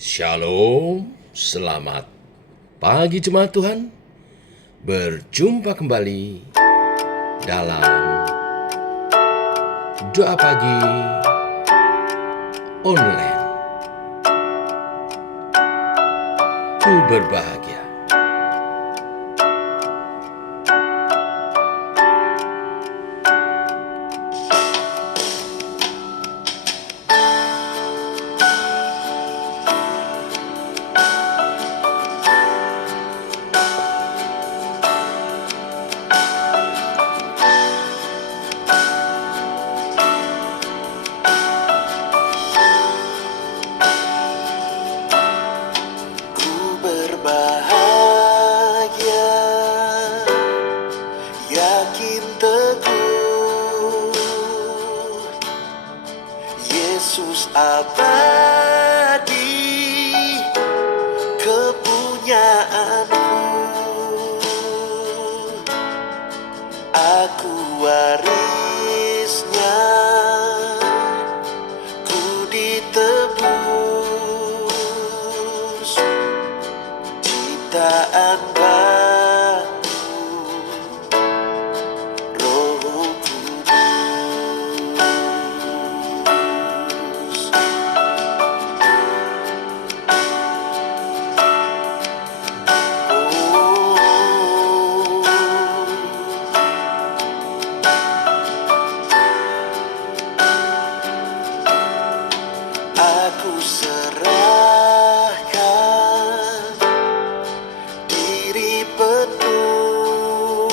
Shalom, selamat pagi jemaat Tuhan. Berjumpa kembali dalam doa pagi online. Ku berbahagia. Ku berbahagia, yakin teguh, Yesus abadi, kepunyaanku. Aku warisnya, ku ditebus, ciptaan baru, Roh Kudus. Aku serahkan diri penuh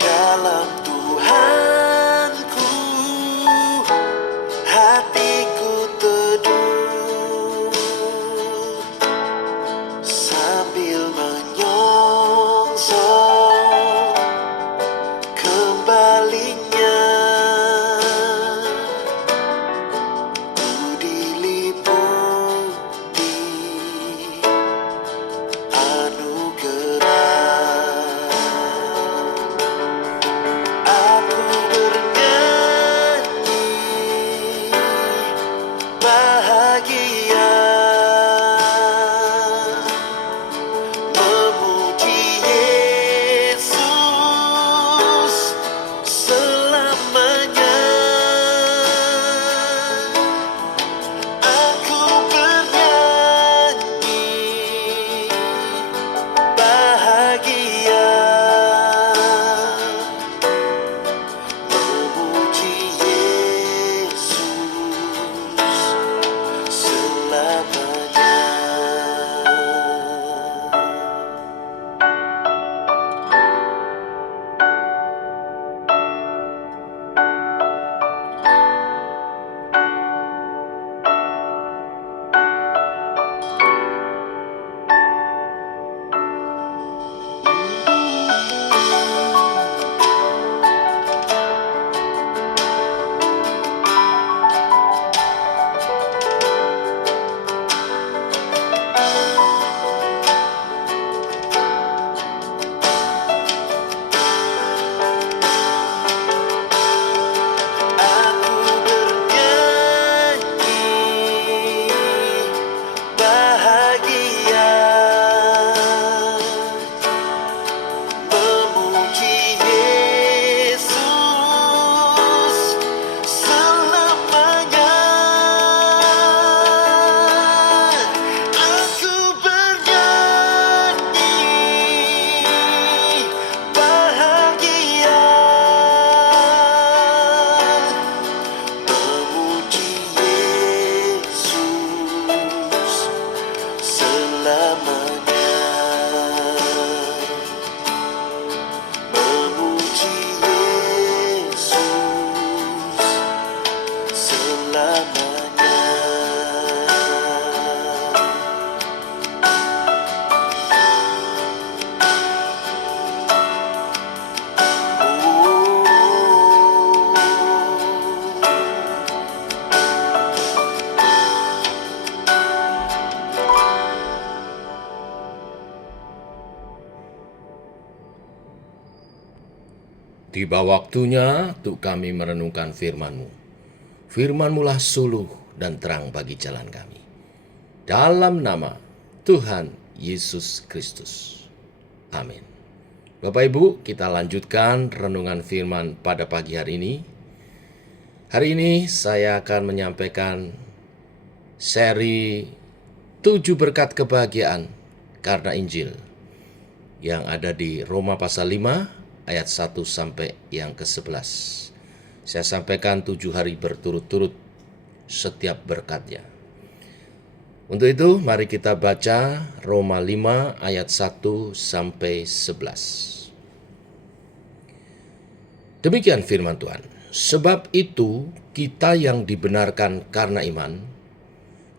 dalam Tuhanku, hatiku teduh sambil menyongsong kembalinya. Ku diliputi anugerah. Aku bernyanyi bahagia, memuji Yesus selamanya. Aku bernyanyi bahagia, memuji Yesus selamanya. Aku bernyanyi bahagia, memuji Yesus selamanya. Aku bernyanyi bahagia, memuji Yesus selamanya. Memuji Yesus selamanya. Tiba waktunya untuk kami merenungkan firman-Mu. Firman-Mu lah suluh dan terang bagi jalan kami. Dalam nama Tuhan Yesus Kristus. Amin. Bapak Ibu, kita lanjutkan renungan firman pada pagi hari ini. Hari ini saya akan menyampaikan seri 7 berkat kebahagiaan karena Injil yang ada di Roma pasal 5 ayat 1 sampai yang ke-11. Saya sampaikan 7 hari berturut-turut setiap berkatnya. Untuk itu, mari kita baca Roma 5 ayat 1 sampai 11. Demikian firman Tuhan. Sebab itu, kita yang dibenarkan karena iman,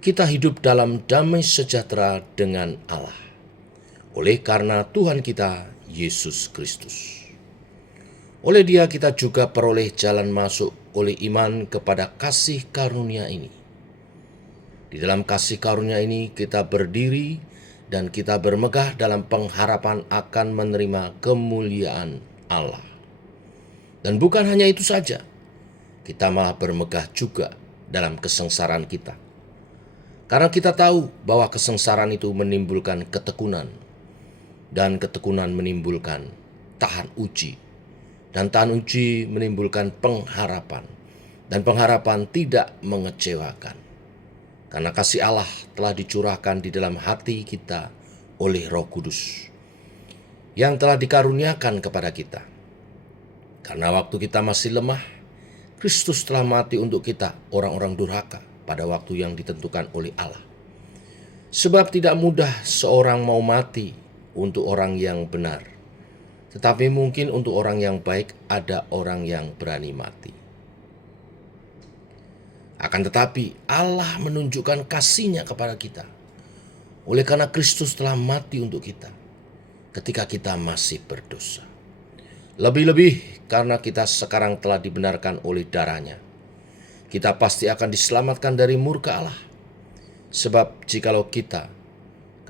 kita hidup dalam damai sejahtera dengan Allah, oleh karena Tuhan kita, Yesus Kristus. Oleh Dia kita juga peroleh jalan masuk oleh iman kepada kasih karunia ini. Di dalam kasih karunia ini kita berdiri dan kita bermegah dalam pengharapan akan menerima kemuliaan Allah. Dan bukan hanya itu saja, kita malah bermegah juga dalam kesengsaraan kita. Karena kita tahu bahwa kesengsaraan itu menimbulkan ketekunan, dan ketekunan menimbulkan tahan uji, dan tahan uji menimbulkan pengharapan, dan pengharapan tidak mengecewakan. Karena kasih Allah telah dicurahkan di dalam hati kita oleh Roh Kudus yang telah dikaruniakan kepada kita. Karena waktu kita masih lemah, Kristus telah mati untuk kita, orang-orang durhaka, pada waktu yang ditentukan oleh Allah. Sebab tidak mudah seorang mau mati untuk orang yang benar, tetapi mungkin untuk orang yang baik ada orang yang berani mati. Akan tetapi Allah menunjukkan kasih-Nya kepada kita, oleh karena Kristus telah mati untuk kita ketika kita masih berdosa. Lebih-lebih karena kita sekarang telah dibenarkan oleh darah-Nya, kita pasti akan diselamatkan dari murka Allah. Sebab jikalau kita,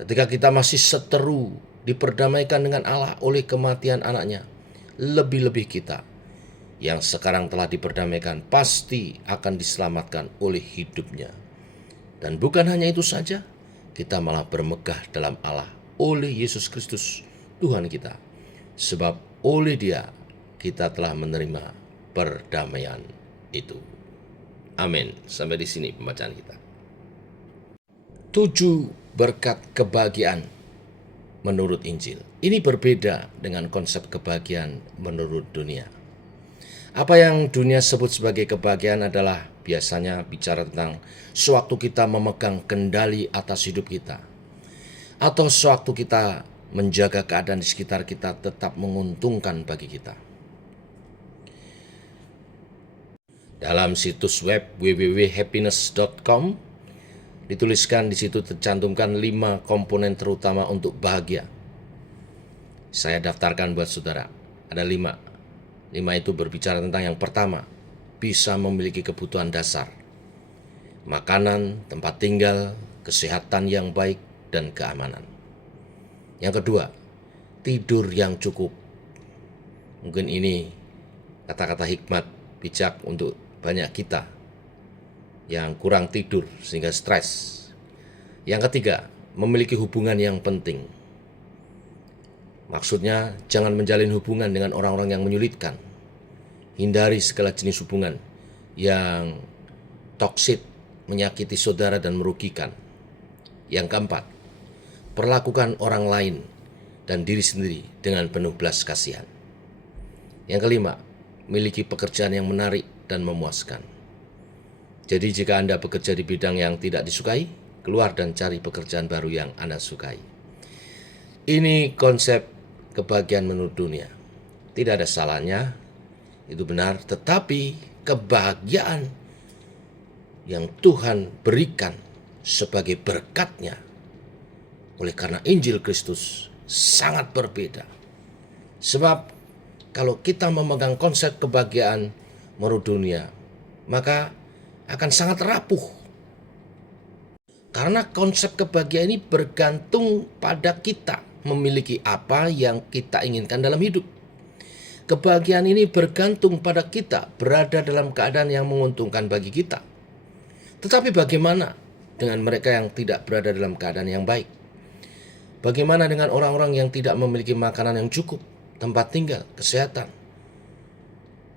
ketika kita masih seteru, diperdamaikan dengan Allah oleh kematian anaknya, lebih-lebih kita yang sekarang telah diperdamaikan pasti akan diselamatkan oleh hidupnya. Dan bukan hanya itu saja, kita malah bermegah dalam Allah oleh Yesus Kristus Tuhan kita. Sebab oleh Dia kita telah menerima perdamaian itu. Amin. Sampai di sini pembacaan kita. 7 berkat kebahagiaan menurut Injil. Ini berbeda dengan konsep kebahagiaan menurut dunia. Apa yang dunia sebut sebagai kebahagiaan adalah biasanya bicara tentang sewaktu kita memegang kendali atas hidup kita, atau sewaktu kita menjaga keadaan di sekitar kita tetap menguntungkan bagi kita. Dalam situs web www.happiness.com dituliskan, di situ tercantumkan 5 komponen terutama untuk bahagia. Saya daftarkan buat saudara. Ada 5. 5 itu berbicara tentang yang pertama, bisa memiliki kebutuhan dasar. Makanan, tempat tinggal, kesehatan yang baik, dan keamanan. Yang kedua, tidur yang cukup. Mungkin ini kata-kata hikmat bijak untuk banyak kita yang kurang tidur sehingga stres. Yang ketiga, memiliki hubungan yang penting. Maksudnya, jangan menjalin hubungan dengan orang-orang yang menyulitkan. Hindari segala jenis hubungan yang toksik, menyakiti saudara dan merugikan. Yang keempat, perlakukan orang lain dan diri sendiri dengan penuh belas kasihan. Yang kelima, miliki pekerjaan yang menarik dan memuaskan. Jadi jika Anda bekerja di bidang yang tidak disukai, keluar dan cari pekerjaan baru yang Anda sukai. Ini konsep kebahagiaan menurut dunia. Tidak ada salahnya, itu benar, tetapi kebahagiaan yang Tuhan berikan sebagai berkat-Nya oleh karena Injil Kristus sangat berbeda. Sebab kalau kita memegang konsep kebahagiaan menurut dunia, maka akan sangat rapuh. Karena konsep kebahagiaan ini bergantung pada kita memiliki apa yang kita inginkan dalam hidup. Kebahagiaan ini bergantung pada kita berada dalam keadaan yang menguntungkan bagi kita. Tetapi bagaimana dengan mereka yang tidak berada dalam keadaan yang baik? Bagaimana dengan orang-orang yang tidak memiliki makanan yang cukup, tempat tinggal, kesehatan,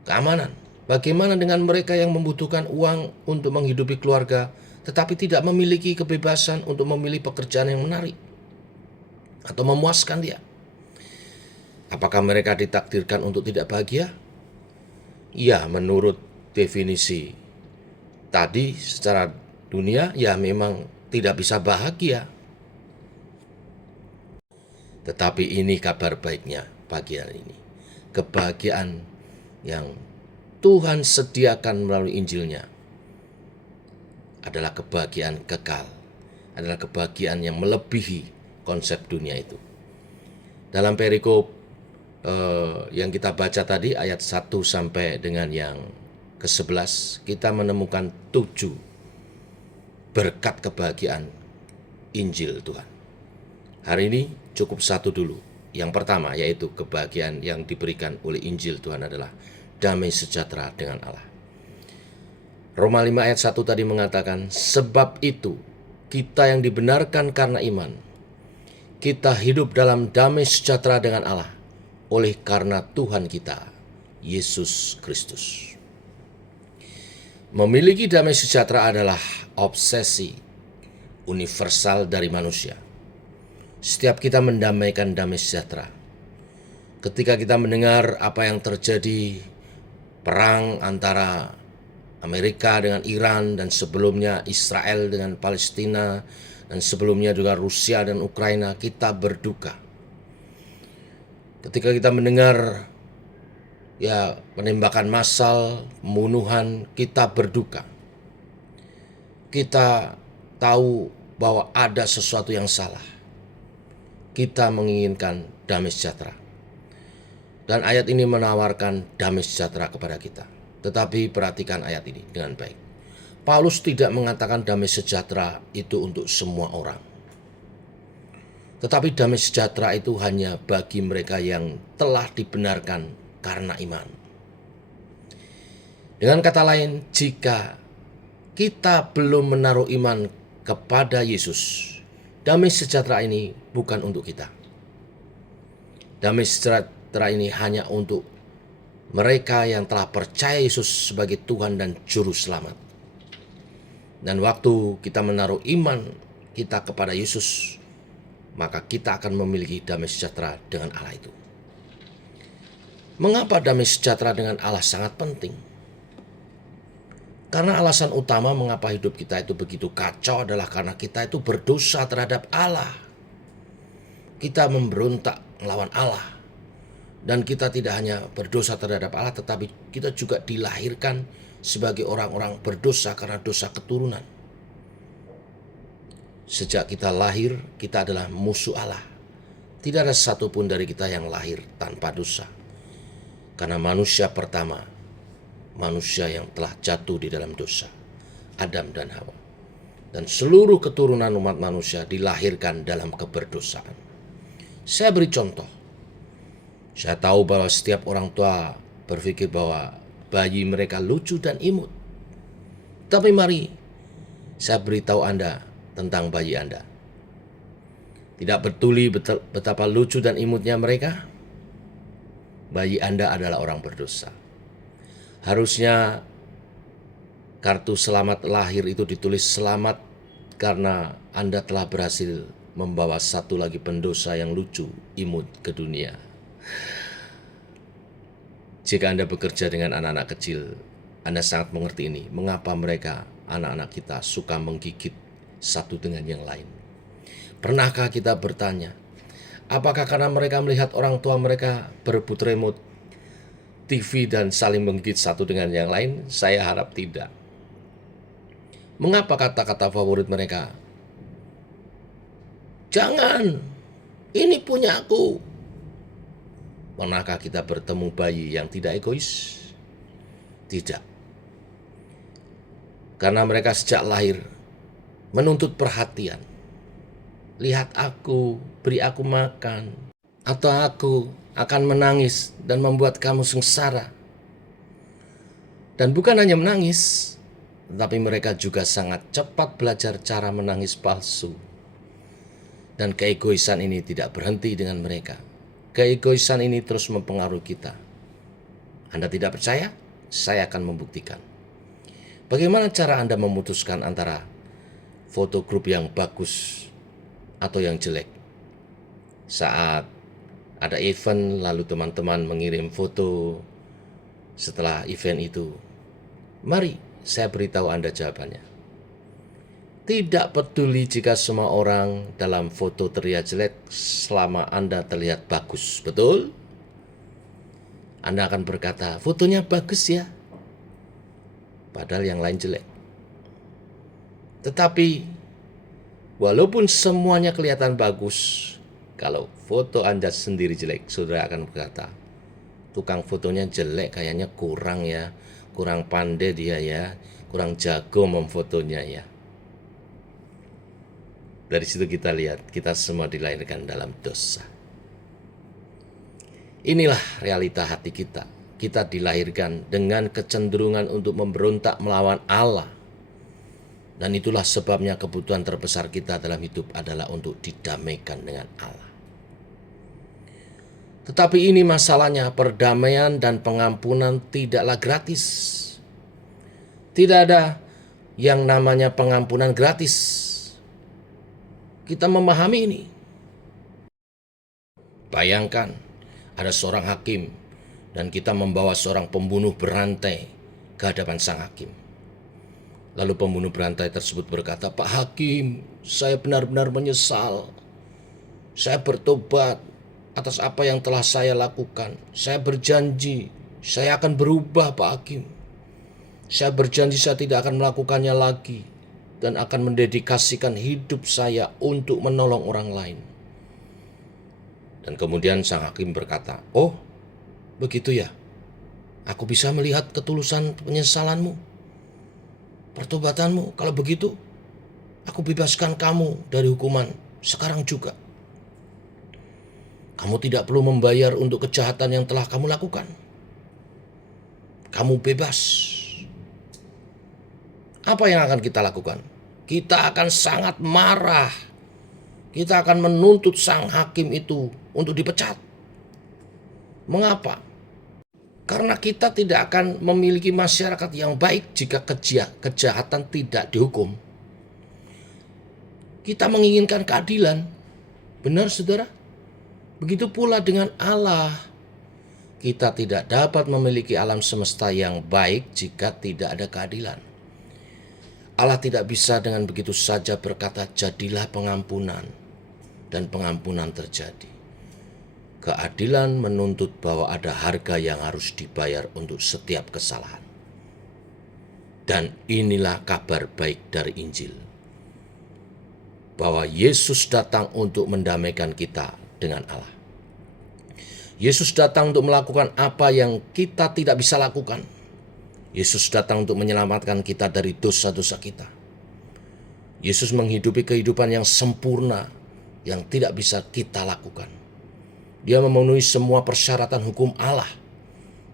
keamanan? Bagaimana dengan mereka yang membutuhkan uang untuk menghidupi keluarga, tetapi tidak memiliki kebebasan untuk memilih pekerjaan yang menarik atau memuaskan dia? Apakah mereka ditakdirkan untuk tidak bahagia? Ya, menurut definisi tadi secara dunia, ya memang tidak bisa bahagia. Tetapi ini kabar baiknya pagi hari ini. Kebahagiaan yang Tuhan sediakan melalui Injilnya adalah kebahagiaan kekal, adalah kebahagiaan yang melebihi konsep dunia itu. Dalam perikop yang kita baca tadi ayat 1 sampai dengan yang ke-11, kita menemukan 7 berkat kebahagiaan Injil Tuhan. Hari ini cukup satu dulu. Yang pertama yaitu kebahagiaan yang diberikan oleh Injil Tuhan adalah damai sejahtera dengan Allah. Roma 5 ayat 1 tadi mengatakan, sebab itu kita yang dibenarkan karena iman, kita hidup dalam damai sejahtera dengan Allah oleh karena Tuhan kita, Yesus Kristus. Memiliki damai sejahtera adalah obsesi universal dari manusia. Setiap kita mendamaikan damai sejahtera. Ketika kita mendengar apa yang terjadi, perang antara Amerika dengan Iran, dan sebelumnya Israel dengan Palestina, dan sebelumnya juga Rusia dan Ukraina, kita berduka. Ketika kita mendengar penembakan massal, pembunuhan, kita berduka. Kita tahu bahwa ada sesuatu yang salah. Kita menginginkan damai sejahtera. Dan ayat ini menawarkan damai sejahtera kepada kita. Tetapi perhatikan ayat ini dengan baik. Paulus tidak mengatakan damai sejahtera itu untuk semua orang. Tetapi damai sejahtera itu hanya bagi mereka yang telah dibenarkan karena iman. Dengan kata lain, jika kita belum menaruh iman kepada Yesus, damai sejahtera ini bukan untuk kita. Damai sejahtera ini hanya untuk mereka yang telah percaya Yesus sebagai Tuhan dan Juru Selamat. Dan waktu kita menaruh iman kita kepada Yesus, maka kita akan memiliki damai sejahtera dengan Allah itu. Mengapa damai sejahtera dengan Allah sangat penting? Karena alasan utama mengapa hidup kita itu begitu kacau adalah karena kita itu berdosa terhadap Allah. Kita memberontak melawan Allah. Dan kita tidak hanya berdosa terhadap Allah, tetapi kita juga dilahirkan sebagai orang-orang berdosa karena dosa keturunan. Sejak kita lahir, kita adalah musuh Allah. Tidak ada satupun dari kita yang lahir tanpa dosa. Karena manusia pertama, manusia yang telah jatuh di dalam dosa, Adam dan Hawa. Dan seluruh keturunan umat manusia dilahirkan dalam keberdosaan. Saya beri contoh. Saya tahu bahwa setiap orang tua berpikir bahwa bayi mereka lucu dan imut. Tapi mari saya beritahu Anda tentang bayi Anda. Tidak peduli betapa lucu dan imutnya mereka, bayi Anda adalah orang berdosa. Harusnya kartu selamat lahir itu ditulis selamat karena Anda telah berhasil membawa satu lagi pendosa yang lucu, imut ke dunia. Jika Anda bekerja dengan anak-anak kecil, Anda sangat mengerti ini. Mengapa mereka, anak-anak kita, suka menggigit satu dengan yang lain. Pernahkah kita bertanya, apakah karena mereka melihat orang tua mereka berebut remote TV dan saling menggigit satu dengan yang lain? Saya harap tidak. Mengapa kata-kata favorit mereka? Jangan, ini punya aku. Pernahkah kita bertemu bayi yang tidak egois? Tidak. Karena mereka sejak lahir menuntut perhatian. Lihat aku, beri aku makan, atau aku akan menangis dan membuat kamu sengsara. Dan bukan hanya menangis, tetapi mereka juga sangat cepat belajar cara menangis palsu. Dan keegoisan ini tidak berhenti dengan mereka. Keegoisan ini terus mempengaruhi kita. Anda tidak percaya? Saya akan membuktikan. Bagaimana cara Anda memutuskan antara foto grup yang bagus atau yang jelek? Saat ada event lalu teman-teman mengirim foto setelah event itu, mari saya beritahu Anda jawabannya. Tidak peduli jika semua orang dalam foto terlihat jelek selama Anda terlihat bagus, betul? Anda akan berkata, fotonya bagus ya, padahal yang lain jelek. Tetapi, walaupun semuanya kelihatan bagus, kalau foto Anda sendiri jelek, saudara akan berkata, tukang fotonya jelek, kayaknya kurang ya, kurang pandai dia ya, kurang jago memfotonya ya. Dari situ kita lihat, kita semua dilahirkan dalam dosa. Inilah realita hati kita. Kita dilahirkan dengan kecenderungan untuk memberontak melawan Allah. Dan itulah sebabnya kebutuhan terbesar kita dalam hidup adalah untuk didamaikan dengan Allah. Tetapi ini masalahnya, perdamaian dan pengampunan tidaklah gratis. Tidak ada yang namanya pengampunan gratis. Kita memahami ini. Bayangkan ada seorang hakim dan kita membawa seorang pembunuh berantai ke hadapan sang hakim. Lalu pembunuh berantai tersebut berkata, "Pak Hakim, saya benar-benar menyesal. Saya bertobat atas apa yang telah saya lakukan. Saya berjanji, saya akan berubah, Pak Hakim. Saya berjanji saya tidak akan melakukannya lagi dan akan mendedikasikan hidup saya untuk menolong orang lain." Dan kemudian sang hakim berkata, "Oh, begitu ya. Aku bisa melihat ketulusan penyesalanmu, pertobatanmu. Kalau begitu, aku bebaskan kamu dari hukuman sekarang juga. Kamu tidak perlu membayar untuk kejahatan yang telah kamu lakukan. Kamu bebas." Apa yang akan kita lakukan? Kita akan sangat marah. Kita akan menuntut sang hakim itu untuk dipecat. Mengapa? Karena kita tidak akan memiliki masyarakat yang baik jika kejahatan tidak dihukum. Kita menginginkan keadilan. Benar, saudara? Begitu pula dengan Allah. Kita tidak dapat memiliki alam semesta yang baik jika tidak ada keadilan. Allah tidak bisa dengan begitu saja berkata, "Jadilah pengampunan," dan pengampunan terjadi. Keadilan menuntut bahwa ada harga yang harus dibayar untuk setiap kesalahan. Dan inilah kabar baik dari Injil, bahwa Yesus datang untuk mendamaikan kita dengan Allah. Yesus datang untuk melakukan apa yang kita tidak bisa lakukan. Yesus datang untuk menyelamatkan kita dari dosa-dosa kita. Yesus menghidupi kehidupan yang sempurna yang tidak bisa kita lakukan. Dia memenuhi semua persyaratan hukum Allah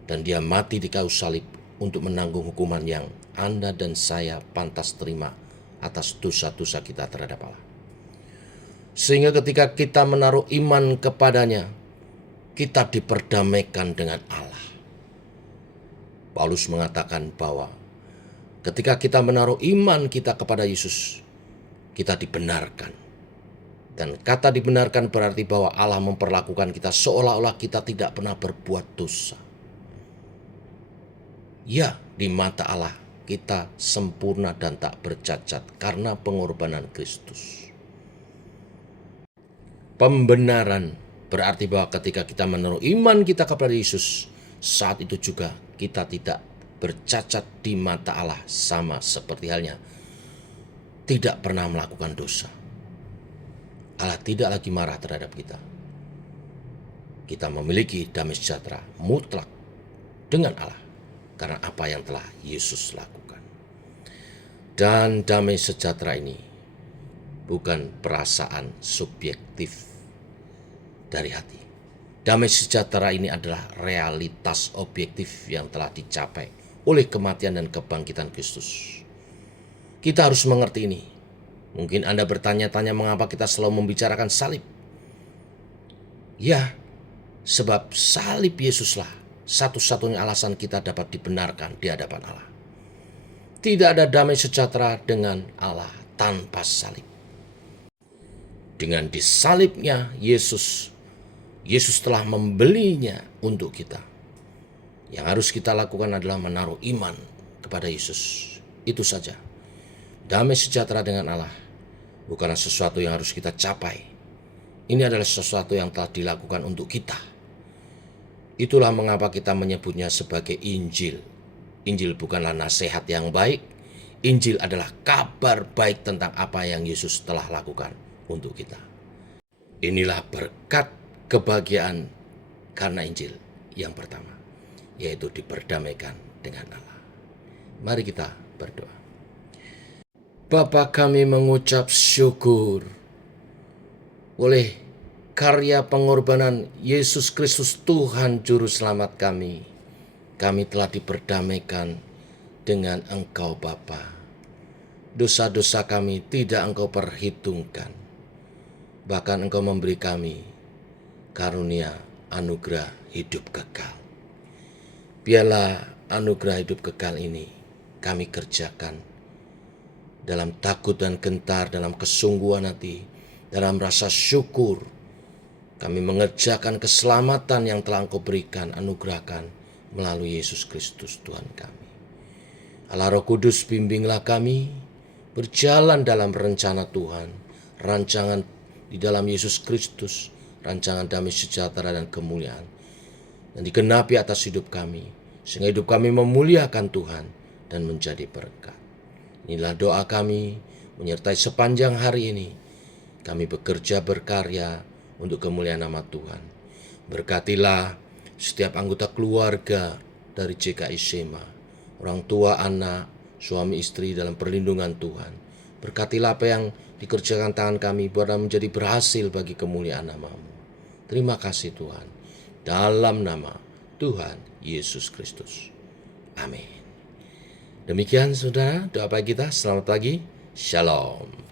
dan dia mati di kayu salib untuk menanggung hukuman yang Anda dan saya pantas terima atas dosa-dosa kita terhadap Allah. Sehingga ketika kita menaruh iman kepadanya, kita diperdamaikan dengan Allah. Paulus mengatakan bahwa ketika kita menaruh iman kita kepada Yesus, kita dibenarkan. Dan kata dibenarkan berarti bahwa Allah memperlakukan kita seolah-olah kita tidak pernah berbuat dosa. Ya, di mata Allah kita sempurna dan tak bercacat karena pengorbanan Kristus. Pembenaran berarti bahwa ketika kita menaruh iman kita kepada Yesus, saat itu juga kita tidak bercacat di mata Allah, sama seperti halnya tidak pernah melakukan dosa. Allah tidak lagi marah terhadap kita. Kita memiliki damai sejahtera mutlak dengan Allah karena apa yang telah Yesus lakukan. Dan damai sejahtera ini bukan perasaan subjektif dari hati. Damai sejahtera ini adalah realitas objektif yang telah dicapai oleh kematian dan kebangkitan Kristus. Kita harus mengerti ini. Mungkin Anda bertanya-tanya mengapa kita selalu membicarakan salib. Ya, sebab salib Yesuslah satu-satunya alasan kita dapat dibenarkan di hadapan Allah. Tidak ada damai sejahtera dengan Allah tanpa salib. Dengan disalibnya Yesus telah membelinya untuk kita. Yang harus kita lakukan adalah menaruh iman kepada Yesus. Itu saja. Damai sejahtera dengan Allah bukanlah sesuatu yang harus kita capai. Ini adalah sesuatu yang telah dilakukan untuk kita. Itulah mengapa kita menyebutnya sebagai Injil. Injil bukanlah nasihat yang baik. Injil adalah kabar baik tentang apa yang Yesus telah lakukan untuk kita. Inilah berkat kebahagiaan karena Injil yang pertama, yaitu diperdamaikan dengan Allah. Mari kita berdoa. Bapa, kami mengucap syukur oleh karya pengorbanan Yesus Kristus Tuhan Juru Selamat kami. Kami telah diperdamaikan dengan Engkau Bapa. Dosa-dosa kami tidak Engkau perhitungkan. Bahkan Engkau memberi kami karunia anugerah hidup kekal. Biarlah anugerah hidup kekal ini kami kerjakan dalam takut dan gentar, dalam kesungguhan hati, dalam rasa syukur. Kami mengerjakan keselamatan yang telah Engkau berikan, anugerahkan melalui Yesus Kristus Tuhan kami. Allah Roh Kudus, bimbinglah kami berjalan dalam rencana Tuhan, rancangan di dalam Yesus Kristus, rancangan damai sejahtera dan kemuliaan, dan digenapi atas hidup kami, sehingga hidup kami memuliakan Tuhan dan menjadi berkat. Inilah doa kami menyertai sepanjang hari ini. Kami bekerja berkarya untuk kemuliaan nama Tuhan. Berkatilah setiap anggota keluarga dari GKI Sema, orang tua, anak, suami istri dalam perlindungan Tuhan. Berkatilah apa yang dikerjakan tangan kami buat menjadi berhasil bagi kemuliaan nama-Mu. Terima kasih Tuhan. Dalam nama Tuhan Yesus Kristus. Amin. Demikian saudara, doa pagi kita. Selamat pagi. Shalom.